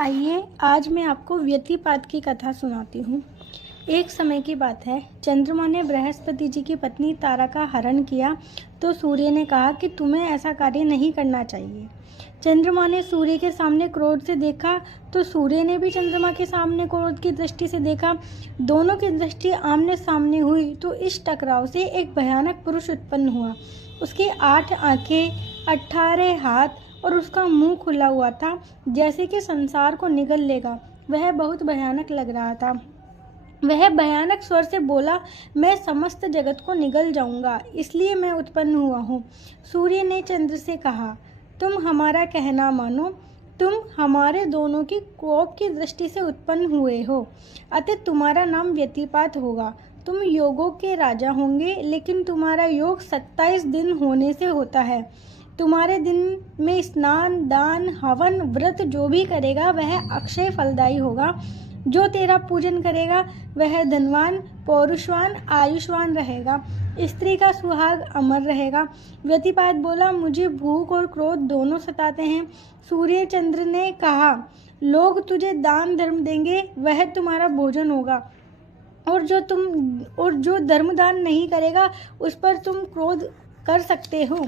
आइए आज मैं आपको व्यतिपात की कथा सुनाती हूँ। एक समय की बात है, चंद्रमा ने बृहस्पति जी की पत्नी तारा का हरण किया तो सूर्य ने कहा कि तुम्हें ऐसा कार्य नहीं करना चाहिए। चंद्रमा ने सूर्य के सामने क्रोध से देखा तो सूर्य ने भी चंद्रमा के सामने क्रोध की दृष्टि से देखा। दोनों की दृष्टि आमने सामने हुई तो इस टकराव से एक भयानक पुरुष उत्पन्न हुआ। उसकी 8 आंखें, 18 हाथ और उसका मुंह खुला हुआ था, जैसे कि संसार को निगल लेगा। वह बहुत भयानक लग रहा था। वह भयानक स्वर से बोला, मैं समस्त जगत को निगल जाऊंगा, इसलिए मैं उत्पन्न हुआ हूँ। सूर्य ने चंद्र से कहा, तुम हमारा कहना मानो, तुम हमारे दोनों की कोप की दृष्टि से उत्पन्न हुए हो, अतः तुम्हारा नाम व्यतिपात होगा। तुम योगों के राजा होंगे, लेकिन तुम्हारा योग 27 दिन होने से होता है। तुम्हारे दिन में स्नान, दान, हवन, व्रत जो भी करेगा वह अक्षय फलदायी होगा। जो तेरा पूजन करेगा वह धनवान, पौरुषवान, आयुष्वान रहेगा। स्त्री का सुहाग अमर रहेगा। व्यतिपात बोला, मुझे भूख और क्रोध दोनों सताते हैं। सूर्य चंद्र ने कहा, लोग तुझे दान धर्म देंगे, वह तुम्हारा भोजन होगा, और जो धर्म दान नहीं करेगा उस पर तुम क्रोध कर सकते हो,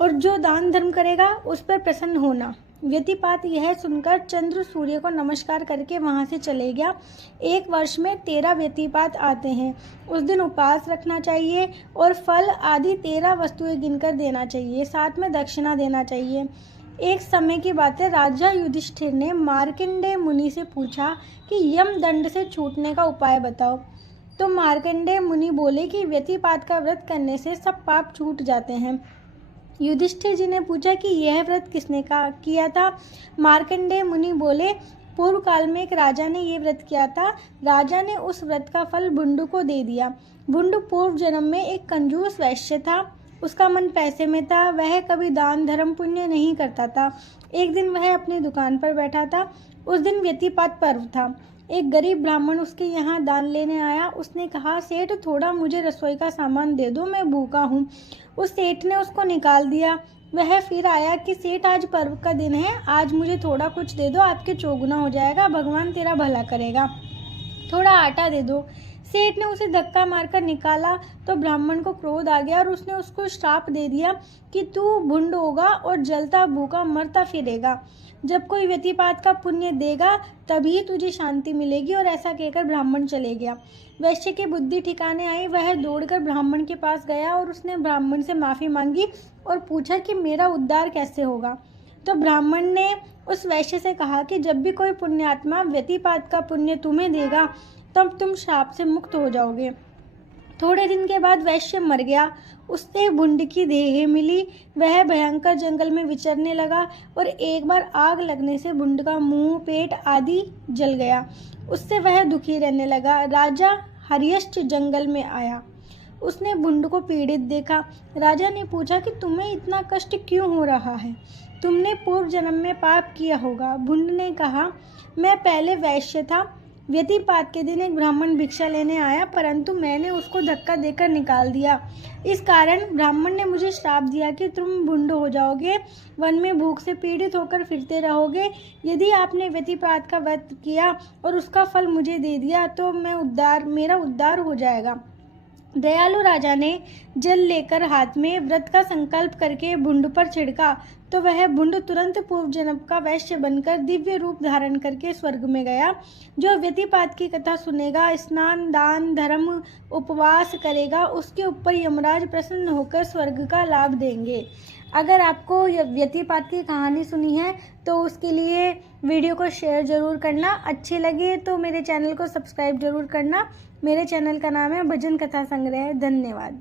और जो दान धर्म करेगा उस पर प्रसन्न होना। व्यतिपात यह सुनकर चंद्र सूर्य को नमस्कार करके वहां से चले गया। 1 वर्ष में 13 व्यतिपात आते हैं। उस दिन उपवास रखना चाहिए और फल आदि 13 वस्तुएं गिनकर देना चाहिए, साथ में दक्षिणा देना चाहिए। एक समय की बात है, राजा युधिष्ठिर ने मार्कंडेय मुनि से पूछा कि यम दंड से छूटने का उपाय बताओ। तो मार्कंडेय मुनि बोले कि व्यतिपात का व्रत करने से सब पाप छूट जाते हैं। युधिष्ठिर जी ने पूछा कि यह व्रत किसने किया था। मार्कंडेय मुनि बोले, पूर्व काल में एक राजा ने यह व्रत किया था। राजा ने उस व्रत का फल भुंडु को दे दिया। भुंडु पूर्व जन्म में एक कंजूस वैश्य था। उसका मन पैसे में था। वह कभी दान धर्म पुण्य नहीं करता था। एक दिन वह अपनी दुकान पर बैठा था। उस दिन व्यतिपात पर्व था। एक गरीब ब्राह्मण उसके यहाँ दान लेने आया। उसने कहा, सेठ थोड़ा मुझे रसोई का सामान दे दो, मैं भूखा हूँ। उस सेठ ने उसको निकाल दिया। वह फिर आया कि सेठ आज पर्व का दिन है, आज मुझे थोड़ा कुछ दे दो, आपके चौगुना हो जाएगा, भगवान तेरा भला करेगा, थोड़ा आटा दे दो। सेठ ने उसे धक्का मारकर निकाला तो ब्राह्मण को क्रोध आ गया और उसने उसको श्राप दे दिया कि तू भुंड होगा और जलता भूखा मरता फिरेगा। जब कोई व्यतिपात का पुण्य देगा तभी तुझे शांति मिलेगी। और ऐसा कहकर ब्राह्मण चले गया। वैश्य की बुद्धि ठिकाने आई। वह दौड़कर ब्राह्मण के पास गया और उसने ब्राह्मण से माफ़ी मांगी और पूछा कि मेरा उद्धार कैसे होगा। तो ब्राह्मण ने उस वैश्य से कहा कि जब भी कोई पुण्यात्मा व्यतिपात का पुण्य तुम्हें देगा तब तुम श्राप से मुक्त हो जाओगे। थोड़े दिन के बाद वैश्य मर गया। उससे भुंड की देह मिली। वह भयंकर जंगल में विचरने लगा और एक बार आग लगने से भुंड का मुंह, पेट आदि जल गया। उससे वह दुखी रहने लगा। राजा हरियश्च जंगल में आया। उसने भुंड को पीड़ित देखा। राजा ने पूछा कि तुम्हें इतना कष्ट क्यों हो रहा है, तुमने पूर्व जन्म में पाप किया होगा। भुंड ने कहा, मैं पहले वैश्य था। व्यतिपात के दिन एक ब्राह्मण भिक्षा लेने आया, परंतु मैंने उसको धक्का देकर निकाल दिया। इस कारण ब्राह्मण ने मुझे श्राप दिया कि तुम भुंड हो जाओगे, वन में भूख से पीड़ित होकर फिरते रहोगे। यदि आपने व्यतिपात का व्रत किया और उसका फल मुझे दे दिया तो मेरा उद्धार हो जाएगा। दयालु राजा ने जल लेकर हाथ में व्रत का संकल्प करके भुंड पर छिड़का तो वह भुंड तुरंत पूर्व जन्म का वैश्य बनकर दिव्य रूप धारण करके स्वर्ग में गया। जो व्यतिपात की कथा सुनेगा, स्नान, दान, धर्म, उपवास करेगा, उसके ऊपर यमराज प्रसन्न होकर स्वर्ग का लाभ देंगे। अगर आपको व्यतिपात की कहानी सुनी है तो उसके लिए वीडियो को शेयर ज़रूर करना। अच्छी लगे तो मेरे चैनल को सब्सक्राइब ज़रूर करना। मेरे चैनल का नाम है भजन कथा संग्रह। धन्यवाद।